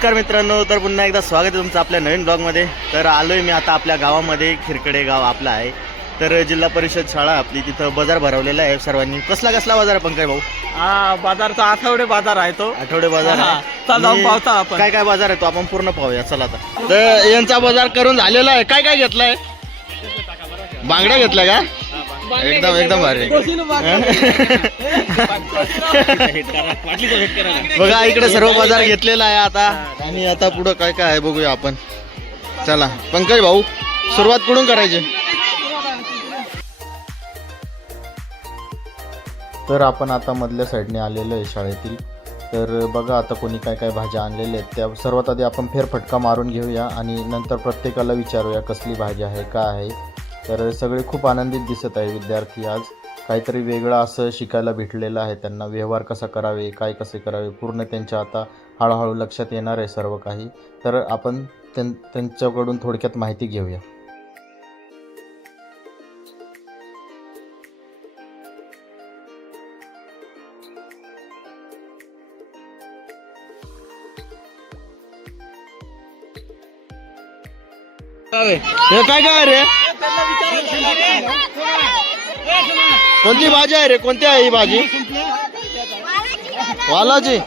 नमस्कार मित्रांनो, तर पुन्हा एकदा स्वागत आहे तुमचं आपल्या नवीन ब्लॉगमध्ये। तर आलोय मी आता आपल्या गावामध्ये, खिरकडे गाव आपलं आहे। तर जिल्हा परिषद शाळा आपली, तिथं बाजार भरवलेला आहे सर्वांनी। कसला बाजार आहे पंकज भाऊ? हा, बाजारचा आठवडे बाजार आहे तो। आठवडे बाजार आहे। चल जाऊन पाहता आपण काय काय बाजार आहे तो आपण पूर्ण पाहूया। चला आता। तर यांचा बाजार करून झालेला आहे। काय काय घेतलाय? बांगड्या घेतल्या का? एकदम एकदम भारी। बघा इकडे सर्व बाजार घेतलेला आहे आता, आणि आता पुढे काय काय आहे बघूया आपण। चला पंकज भाऊ, सुरुवात कुठून करायची? तर आपण आता मधल्या साईडने आलेलो आहे शाळेतील। तर बघा आता कोणी काय काय भाज्या आणलेल्या आहेत, त्या सर्वात आधी आपण फेरफटका मारून घेऊया आणि नंतर प्रत्येकाला विचारूया कसली भाजी आहे, काय आहे। तर सगळे खूप आनंदित दिसत आहे विद्यार्थी। आज काहीतरी वेगळं असं शिकायला भेटलेलं आहे त्यांना। व्यवहार कसा करावे, काय कसे करावे, पूर्ण त्यांच्या आता हळूहळू लक्षात येणार आहे सर्व काही। तर आपण त्यांच्याकडून थोडक्यात माहिती घेऊया। हे काय काय रे? कोणती भाजी आहे रे? कोणती आहे ही भाजी? वालाची?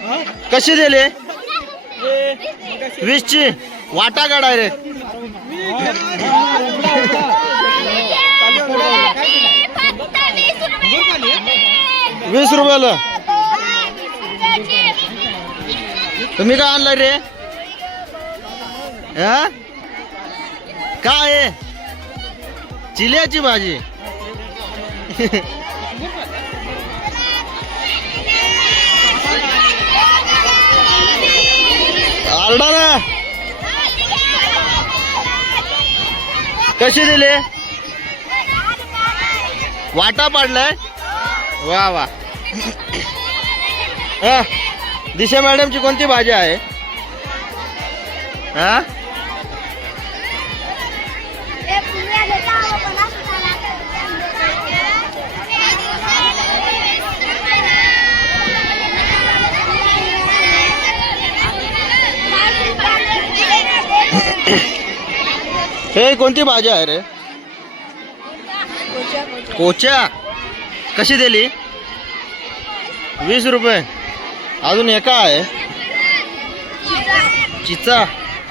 कशी दिली? 20 ची वाटा का डायरेक्ट? 20 रुपयाला। तुम्ही काय आणलं रे? हा काय आहे? चिल्याची भाजी। आरडा ना, कशी दिली? वाटा पाडलाय? वा वा। दिशा मॅडमची कोणती भाजी आहे? हा हे कोणती भाजी आहे रे? कोच्या? कशी दिली? 20 रुपये। अजून हे काय आहे? चिचा।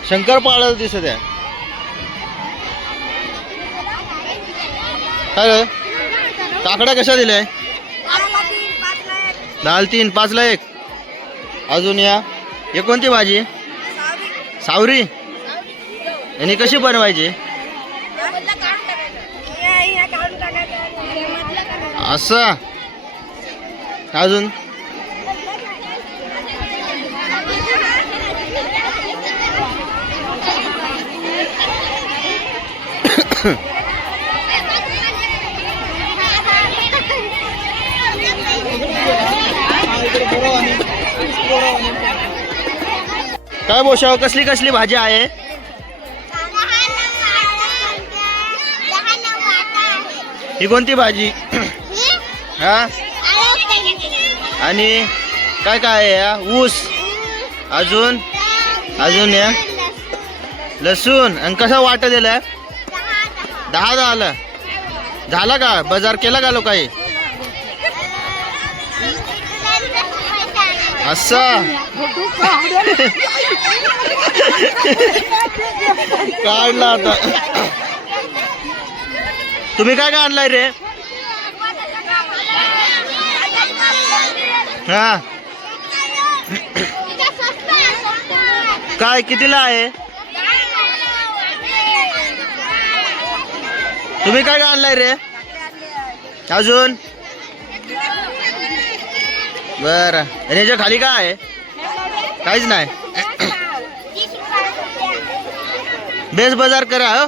शंकरपाळा दिसत आहे। काय रे? काकड्या कशा दिल्या? 3 5 ला 1। अजून या हे कोणती भाजी? सावरी। आणि कशी बनवायची? असं। अजून काय बोशाव, कसली कसली भाजी आहे? ही कोणती भाजी? हा, आणि काय काय आहे? या ऊस। अजून अजून या लसूण। आणि कसा वाटा दिलाय? 10 झाला का? बाजार केला का लोकांनी? असं काढला आता। तुम्ही काय काय आणलाय रे? हा काय कितीला आहे? तुम्ही काय काय आणलाय रे? अजून बर। आणि याच्या खाली काय आहे? काहीच नाही। बेस बाजार करा। हो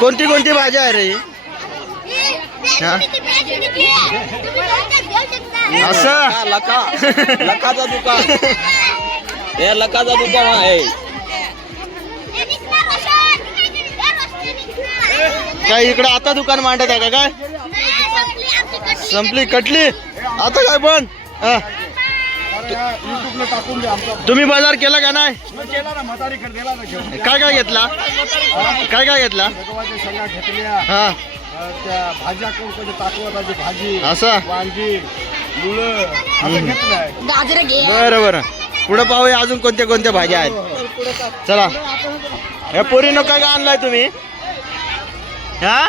कोणती कोणती भाजी आहे रे? असं लखाचा दुकान। हे लखाचा दुकान आहे। काय इकडे आता दुकान मांडत आहे का काय? संपली कटली आता काय पण हा. तुम्ही बाजार केला का नाही काय काय घेतला काय काय घेतला हा भाज्या कोणत्या ताकवताची भाजी असं वांगी मुळं असं घेतलंय. बरं बरं पुढे पाहूया अजून कोणत्या कोणत्या भाज्या आहेत चला हे पोरीनं काय काय आणलाय तुम्ही हा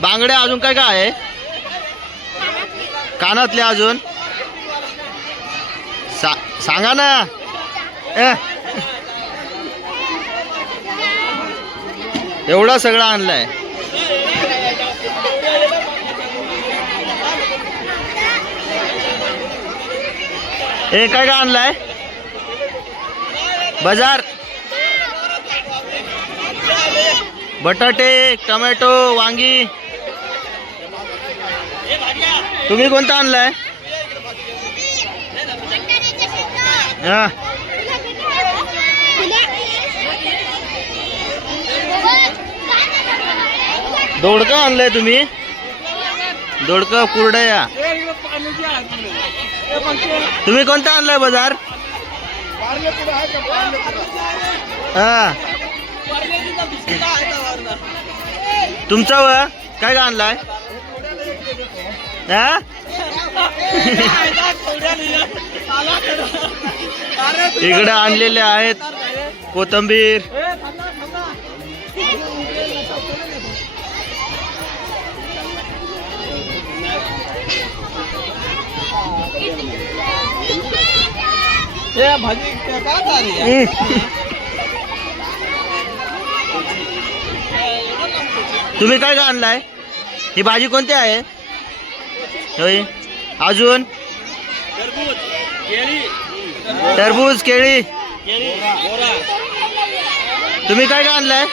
बांगड्या अजून काय काय आहे कानातले अजून सांगा ना एवढा सगळं आणलाय हे काय काय आणलाय बाजार बटाटे टोमॅटो वांगी तुम्ही कोणता आणलाय हा दोडका आणलाय तुम्ही दोडका कुरडया तुम्ही कोणता आणलाय बाजार हा तुमचा व काय का आणलाय हा इकडे आणलेले आहेत कोथिंबीर भाजी काय तुम्ही काय का आणलाय ही भाजी कोणती आहे होय अजून टरबूज केळी तुम्ही काय का आणलाय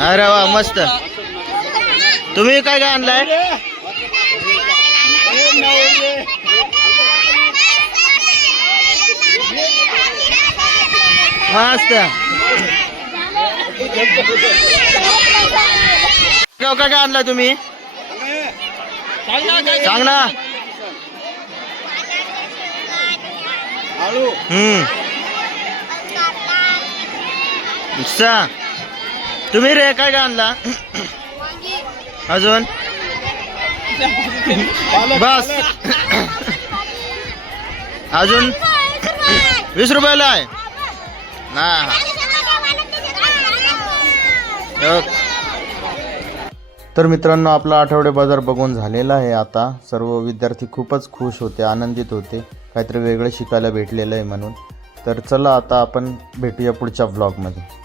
अरे वा मस्त तुम्ही काय का आणलाय मस्त काय काय आणलाय तुम्ही सांग ना तुम्ही रे काय काय आणला अजून बस अजून 20 रुपयाला आहे ना तर मित्रांनो आपला आठवडे बाजार बघून झालेला आहे आता सर्व विद्यार्थी खूपच खुश होते आनंदित होते काहीतरी वेगळं शिकायला भेटलेलं आहे म्हणून तर चला आता आपण भेटूया पुढच्या व्लॉगमध्ये